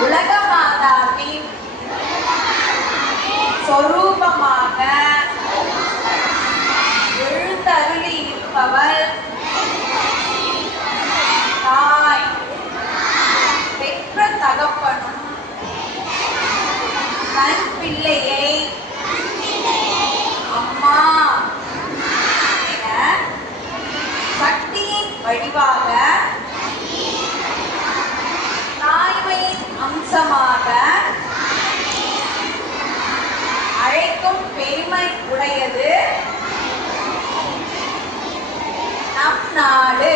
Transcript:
உலக மாதாவின் சொரூபமாக எழுந்தருளி இருப்பவள் தாய். பெற்ற தகப்பனும் தன் பிள்ளையை அம்மா என சக்தியின் வடிவாக தாய்மையின் அம்சமாக அழைக்கும் பெருமை உடையது நம் நாடு.